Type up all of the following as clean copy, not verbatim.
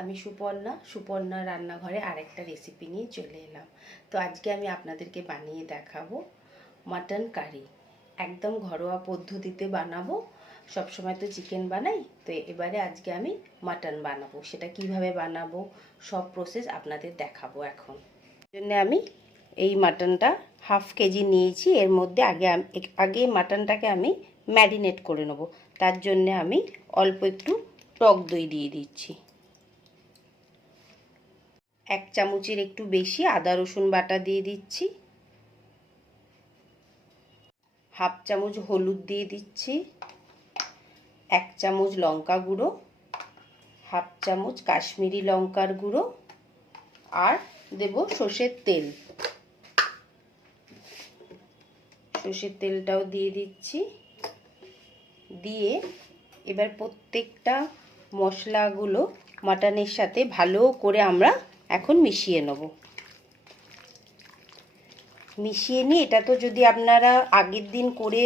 আমি সুপর্ণা রান্নাঘরে আরেকটা রেসিপি নিয়ে চলে এলাম। তো আজকে আমি আপনাদেরকে বানিয়ে দেখাবো মাটন কারি। একদম ঘরোয়া পদ্ধতিতে বানাবো। সবসময় তো চিকেন বানাই, তো এবারে আজকে আমি মাটন বানাবো। সেটা কিভাবে বানাবো সব প্রসেস আপনাদের দেখাবো এখন। জন্য আমি এই মাটনটা হাফ কেজি নিয়েছি। এর মধ্যে আগে মাটনটাকে আমি ম্যারিনেট করে নেব। তার জন্য আমি অল্প একটু টক দই দিয়ে দিচ্ছি। 1 চামচের একটু বেশি আদা রসুন বাটা দিয়ে দিচ্ছি। হাফ চামচ হলুদ দিয়ে দিচ্ছি। 1 চামচ লঙ্কা গুঁড়ো, হাফ চামচ কাশ্মীরি লঙ্কার গুঁড়ো, আর দেব সর্ষের তেল। সর্ষের তেলটাও দিয়ে দিচ্ছি। দিয়ে এবার প্রত্যেকটা মশলাগুলো মাটনের সাথে ভালো করে আমরা এখন মিশিয়ে নেব। মিশিয়ে নিয়ে এটা তো যদি আপনারা আগের দিন করে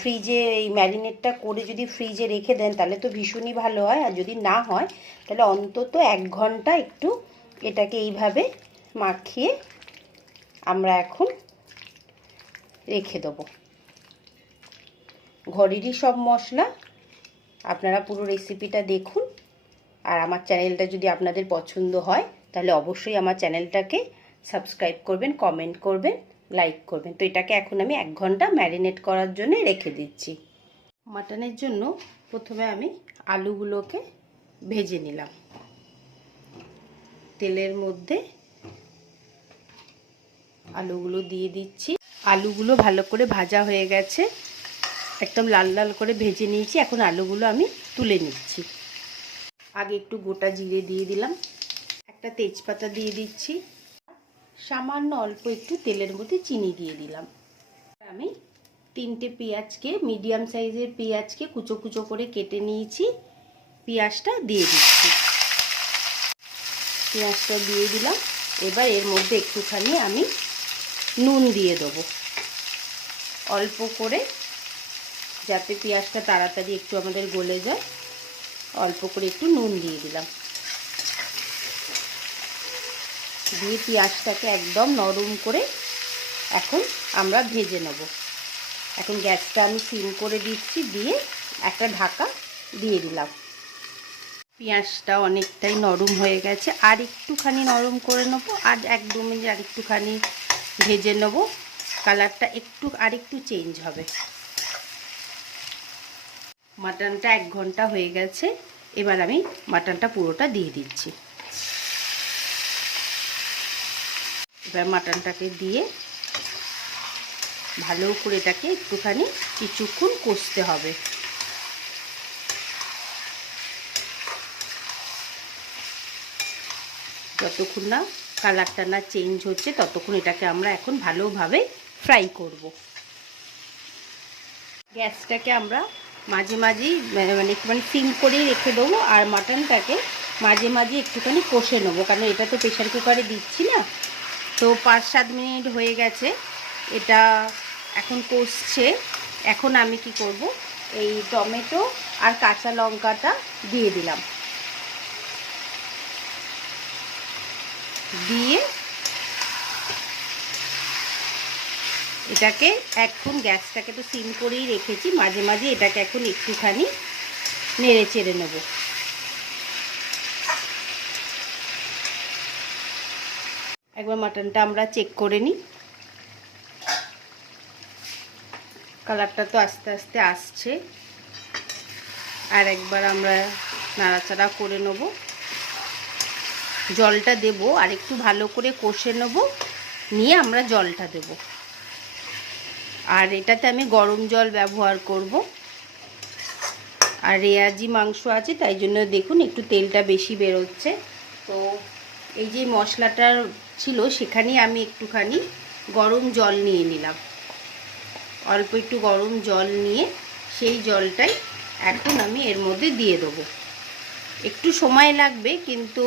ফ্রিজে এই ম্যারিনেটটা করে যদি ফ্রিজে রেখে দেন তাহলে তো ভীষণই ভালো হয়। আর যদি না হয় তাহলে অন্তত 1 ঘন্টা একটু এটাকে এইভাবে মাখিয়ে আমরা এখন রেখে দেবো। ঘরেরই সব মশলা, আপনারা পুরো রেসিপিটা দেখুন। আর আমার চ্যানেলটা যদি আপনাদের পছন্দ হয় তাহলে অবশ্যই আমার চ্যানেলটাকে সাবস্ক্রাইব করবেন, কমেন্ট করবেন, লাইক করবেন। তো এটাকে এখন আমি 1 ঘন্টা ম্যারিনেট করার জন্য রেখে দিচ্ছি। মাটনের জন্য প্রথমে আমি আলুগুলোকে ভেজে নিলাম। তেলের মধ্যে আলুগুলো দিয়ে দিচ্ছি। আলুগুলো ভালো করে ভাজা হয়ে গেছে, একদম লাল লাল করে ভেজে নিয়েছি। এখন আলুগুলো আমি তুলে নিচ্ছি। আগে একটু গোটা জিরে দিয়ে দিলাম, একটা তেজপাতা দিয়ে দিচ্ছি, সামান্য অল্প একটু তেলের মধ্যে চিনি দিয়ে দিলাম। আমি 3টে পেঁয়াজকে, মিডিয়াম সাইজের পেঁয়াজকে কুচো কুচো করে কেটে নিয়েছি। পেঁয়াজটা দিয়ে দিচ্ছি। পেঁয়াজটা দিয়ে দিলাম। এবার এর মধ্যে একটুখানি আমি নুন দিয়ে দেবো, অল্প করে, যাতে পেঁয়াজটা তাড়াতাড়ি একটু আমাদের গলে যায়। অল্প করে একটু নুন দিয়ে দিলাম। দিয়ে পেঁয়াজটাকে একদম নরম করে এখন আমরা ভেজে নেব। এখন গ্যাসটা আমি সিম করে দিচ্ছি, দিয়ে একটা ঢাকা দিয়ে দিলাম। পেঁয়াজটা অনেকটাই নরম হয়ে গেছে, আর একটুখানি নরম করে নেব। আর 1-2 মিনিট আর একটুখানি ভেজে নেব। কালারটা আরেকটু চেঞ্জ হবে। মাটনটা 1 ঘন্টা হয়ে গেছে। এবার আমি মাটনটা পুরোটা দিয়ে দিচ্ছি। এবার মাটনটাকে দিয়ে ভালো করে এটাকে একটুখানি কিছুক্ষণ কষতে হবে। যতক্ষণ না কালারটা না চেঞ্জ হচ্ছে ততক্ষণ এটাকে আমরা এখন ভালোভাবে ফ্রাই করব। গ্যাসটাকে আমরা মাঝে মাঝেই একটুখানি সিম করেই রেখে দেবো। আর মাটনটাকে মাঝে মাঝে একটুখানি কষে নেবো, কারণ এটা তো প্রেশার কুকারে দিচ্ছি না। তো 5-7 মিনিট হয়ে গেছে, এটা এখন কষছে। এখন আমি কি করব, এই টমেটো আর কাঁচা লঙ্কাটা দিয়ে দিলাম। দিয়ে এটাকে এখন গ্যাসটাকে তো সিম করেই রেখেছি, মাঝে মাঝে এটাকে এখন একটুখানি নেড়ে চেড়ে নেব। একবার মাটনটা আমরা চেক করে নিই। কালারটা তো আস্তে আস্তে আসছে, আর একবার আমরা নাড়াচাড়া করে নেব। জলটা দেব, আর একটু ভালো করে কষে নেব, নিয়ে আমরা জলটা দেব। আর এটাতে আমি গরম জল ব্যবহার করব। আর রেয়াজি মাংস আছে, তাই জন্য দেখুন একটু তেলটা বেশি বেরোচ্ছে। তো এই যে মশলাটা ছিল সেখানেই আমি একটুখানি গরম জল নিয়ে নিলাম। অল্প একটু গরম জল নিয়ে সেই জলটাই এখন আমি এর মধ্যে দিয়ে দেবো। একটু সময় লাগবে, কিন্তু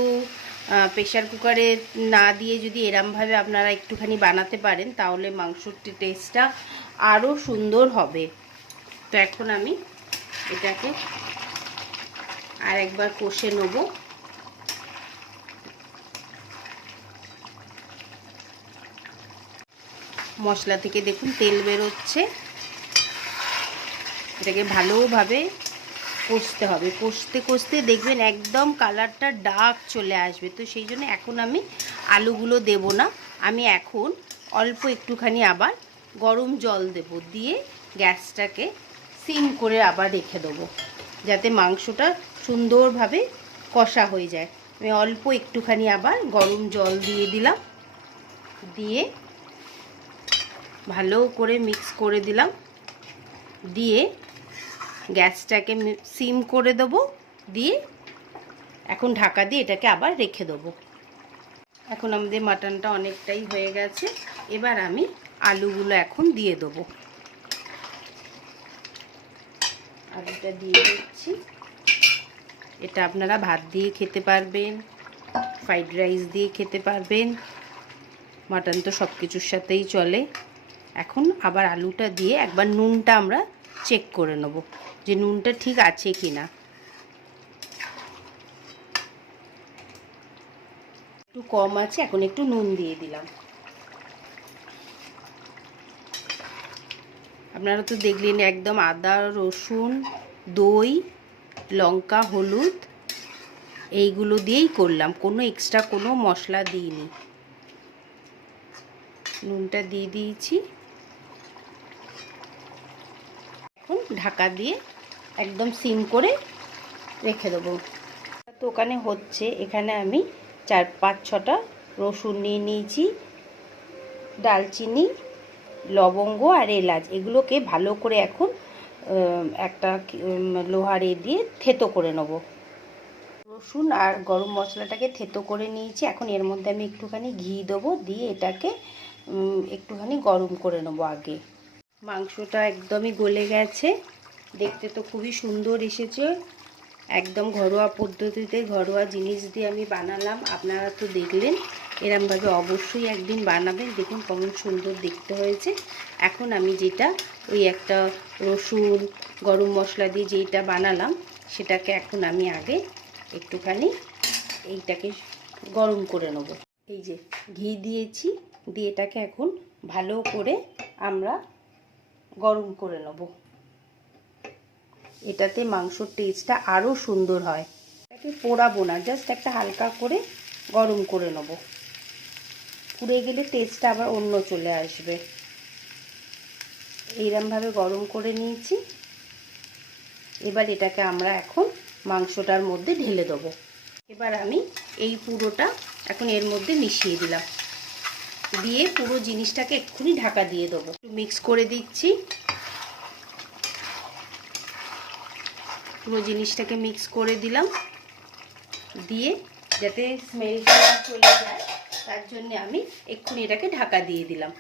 প্রেশার কুকারে না দিয়ে যদি এরমভাবে আপনারা একটুখানি বানাতে পারেন তাহলে মাংসর টেস্টটা আরও সুন্দর হবে। তো এখন আমি এটাকে আর একবার কষে নেব। মশলা থেকে দেখুন তেল বেরোচ্ছে। এটাকে ভালোভাবে কষতে হবে, কষতে কষতে দেখবেন একদম কালারটা ডার্ক চলে আসবে। তো সেই জন্য এখন আমি আলুগুলো দেব না, আমি এখন অল্প একটুখানি আবার গরম জল দেব, দিয়ে গ্যাসটাকে সিম করে আবার রেখে দেবো, যাতে মাংসটা সুন্দরভাবে কষা হয়ে যায়। আমি অল্প একটুখানি আবার গরম জল দিয়ে দিলাম, দিয়ে ভালো করে মিক্স করে দিলাম, দিয়ে গ্যাসটাকে সিম করে দেবো, দিয়ে এখন ঢাকা দিয়ে এটাকে আবার রেখে দেবো। এখন আমাদের মাটনটা অনেকটাই হয়ে গেছে, এবার আমি আলুগুলো এখন দিয়ে দেবো। আলুটা দিয়ে দিচ্ছি। এটা আপনারা ভাত দিয়ে খেতে পারবেন, ফ্রাইড রাইস দিয়ে খেতে পারবেন, মাটন তো সব কিছুর সাথেই চলে। এখন আবার আলুটা দিয়ে একবার নুনটা আমরা চেক করে নেব যে নুনটা ঠিক আছে কি না। একটু কম আছে, এখন একটু নুন দিয়ে দিলাম। আপনারা তো দেখলেন একদম আদা রসুন দই লঙ্কা হলুদ এইগুলো দিয়েই করলাম, কোনো এক্সট্রা কোনো মশলা দিইনি। নুনটা দিয়ে দিয়েছি, এখন ঢাকা দিয়ে একদম সিম করে রেখে দেবো। তো ওখানে হচ্ছে, এখানে আমি 4-5-6টা রসুন নিয়ে নিয়েছি, ডালচিনি লবঙ্গ আর এলাচ, এগুলোকে ভালো করে এখন একটা লোহার দিয়ে থেতো করে নেব। রসুন আর গরম মশলাটাকে থেতো করে নিয়েছি, এখন এর মধ্যে আমি একটুখানি ঘি দেবো, দিয়ে এটাকে একটুখানি গরম করে নেব আগে। মাংসটা একদমই গলে গেছে, দেখতে তো খুবই সুন্দর এসেছে। একদম ঘরোয়া পদ্ধতিতে ঘরোয়া জিনিস দিয়ে আমি বানালাম, আপনারা তো দেখলেন। এরমভাবে অবশ্যই একদিন বানাবেন, দেখুন কেমন সুন্দর দেখতে হয়েছে। এখন আমি যেটা ওই একটা রসুন গরম মশলা দিয়ে যেইটা বানালাম, সেটাকে এখন আমি আগে একটুখানি এইটাকে গরম করে নেব। এই যে ঘি দিয়েছি, দিয়ে এটাকে এখন ভালো করে আমরা গরম করে নেব। এটাতে মাংসর টেস্টটা আরও সুন্দর হয়। এটাকে পোড়াবো না, জাস্ট একটা হালকা করে গরম করে নেব, পুড়ে গেলে টেস্টটা আবার অন্য চলে আসবে। এইরকমভাবে গরম করে নিয়েছি, এবার এটাকে আমরা এখন মাংসটার মধ্যে ঢেলে দেবো। এবার আমি এই পুরোটা এখন এর মধ্যে মিশিয়ে দিলাম, দিয়ে পুরো জিনিসটাকে এক্ষুনি ঢাকা দিয়ে দেবো। একটু মিক্স করে দিচ্ছি, পুরো জিনিসটাকে মিক্স করে দিলাম, দিয়ে যাতে স্মেলটা চলে যায় তার জন্য আমি এক্ষুনি এটাকে ঢাকা দিয়ে দিলাম।